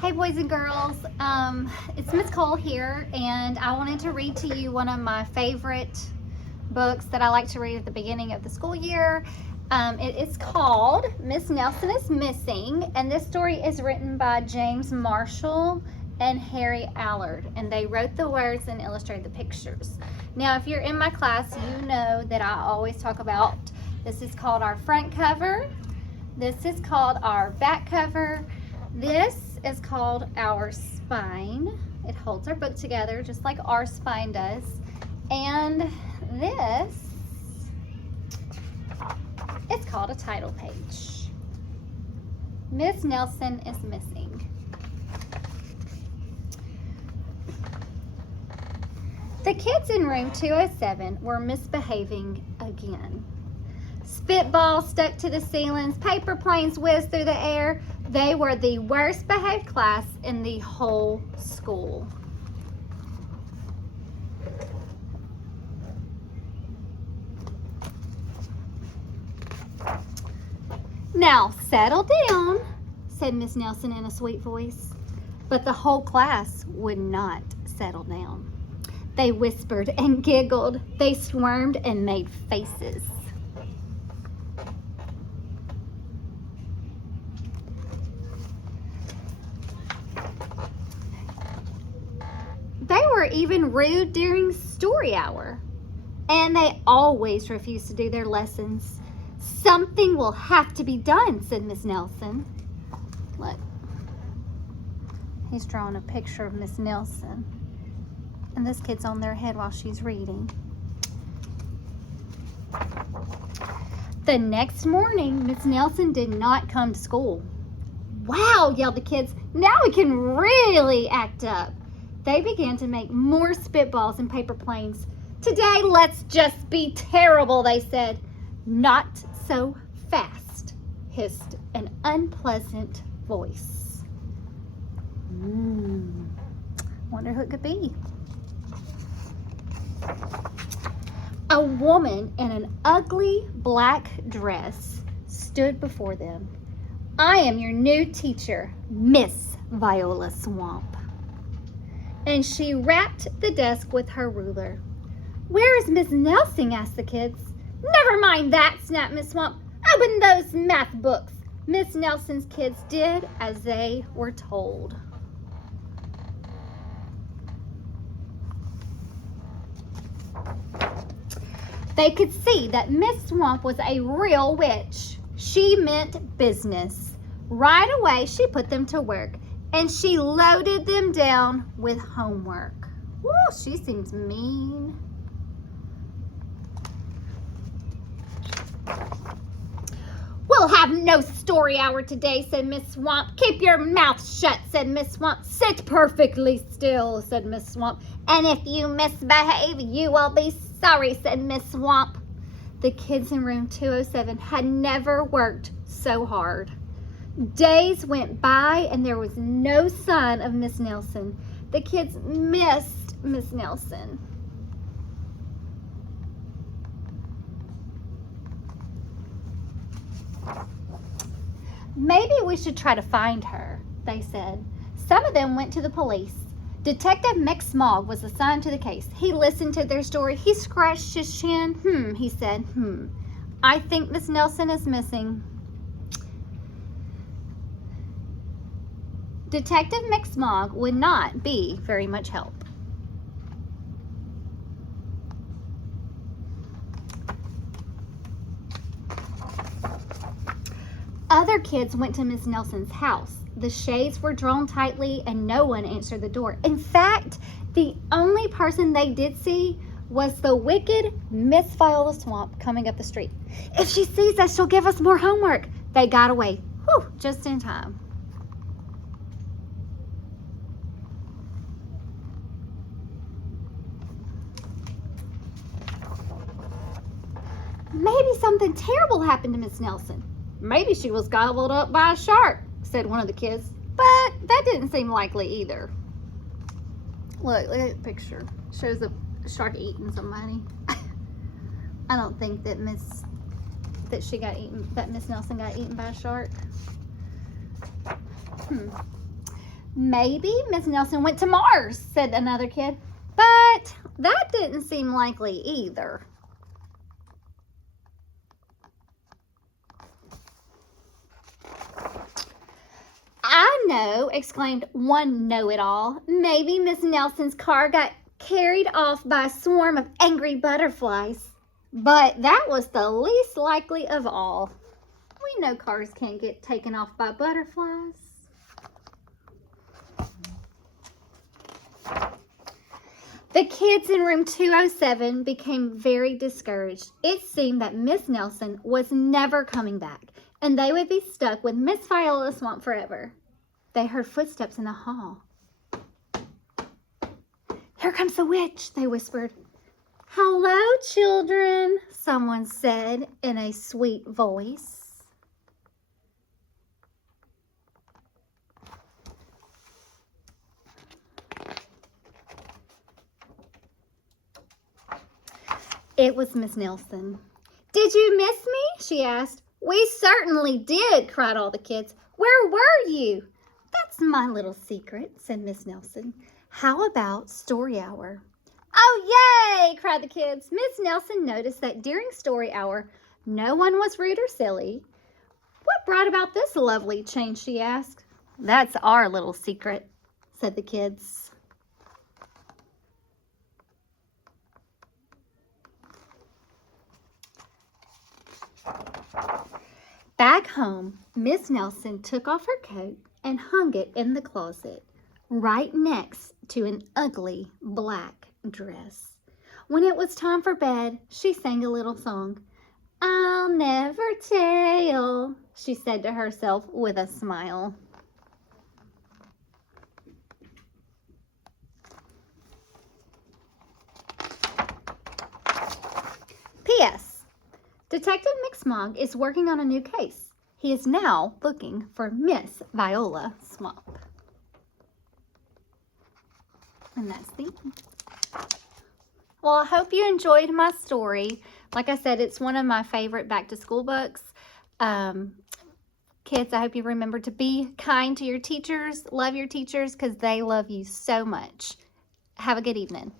Hey boys and girls, it's Miss Cole here, and I wanted to read to you one of my favorite books that I like to read at the beginning of the school year. It is called Miss Nelson is Missing, and this story is written by James Marshall and Harry Allard, and they wrote the words and illustrated the pictures. Now, if you're in my class, you know that I always talk about this is called our front cover, this is called our back cover, this is called our spine. It holds our book together just like our spine does. And this is called a title page. Miss Nelson is Missing. The kids in room 207 were misbehaving again. Spitballs stuck to the ceilings, paper planes whizzed through the air. They were the worst behaved class in the whole school. Now, settle down, said Miss Nelson in a sweet voice. But the whole class would not settle down. They whispered and giggled. They squirmed and made faces. They were even rude during story hour, and they always refused to do their lessons. Something will have to be done, said Miss Nelson. Look, he's drawing a picture of Miss Nelson, and this kid's on their head while she's reading. The next morning, Miss Nelson did not come to school. Wow, yelled the kids. Now we can really act up. They began to make more spitballs and paper planes. Today, let's just be terrible, they said. Not so fast, hissed an unpleasant voice. Wonder who it could be. A woman in an ugly black dress stood before them. I am your new teacher, Miss Viola Swamp. And she rapped the desk with her ruler. Where is Miss Nelson? Asked the kids. Never mind that, snapped Miss Swamp. Open those math books. Miss Nelson's kids did as they were told. They could see that Miss Swamp was a real witch. She meant business. Right away, she put them to work, and she loaded them down with homework. Woo, she seems mean. We'll have no story hour today, said Miss Swamp. Keep your mouth shut, said Miss Swamp. Sit perfectly still, said Miss Swamp. And if you misbehave, you will be sorry, said Miss Swamp. The kids in room 207 had never worked so hard. Days went by and there was no sign of Miss Nelson. The kids missed Miss Nelson. Maybe we should try to find her, they said. Some of them went to the police. Detective McSmog was assigned to the case. He listened to their story. He scratched his chin. He said, I think Miss Nelson is missing. Detective McSmog would not be very much help. Other kids went to Miss Nelson's house. The shades were drawn tightly and no one answered the door. In fact, the only person they did see was the wicked Miss Viola Swamp coming up the street. If she sees us, she'll give us more homework. They got away. Whew, just in time. Maybe something terrible happened to Miss Nelson. Maybe she was gobbled up by a shark, said one of the kids. But that didn't seem likely either. Look at the picture. Shows a shark eating somebody. I don't think that Miss Nelson got eaten by a shark. Maybe Miss Nelson went to Mars, said another kid. But that didn't seem likely either. I know, exclaimed one know-it-all. Maybe Miss Nelson's car got carried off by a swarm of angry butterflies. But that was the least likely of all. We know cars can't get taken off by butterflies. The kids in room 207 became very discouraged. It seemed that Miss Nelson was never coming back, and they would be stuck with Miss Viola Swamp forever. They heard footsteps in the hall. "Here comes the witch," they whispered. "Hello, children," someone said in a sweet voice. It was Miss Nelson. "Did you miss me?" she asked. "We certainly did," cried all the kids. "Where were you?" "That's my little secret," said Miss Nelson. "How about story hour?" "Oh, yay!" cried the kids. Miss Nelson noticed that during story hour, no one was rude or silly. "What brought about this lovely change?" she asked. "That's our little secret," said the kids. Back home, Miss Nelson took off her coat and hung it in the closet, right next to an ugly black dress. When it was time for bed, she sang a little song. "I'll never tell," she said to herself with a smile. P.S. Detective McSmog is working on a new case. He is now looking for Miss Viola Swamp. And that's the end. Well, I hope you enjoyed my story. Like I said, it's one of my favorite back-to-school books. Kids, I hope you remember to be kind to your teachers. Love your teachers because they love you so much. Have a good evening.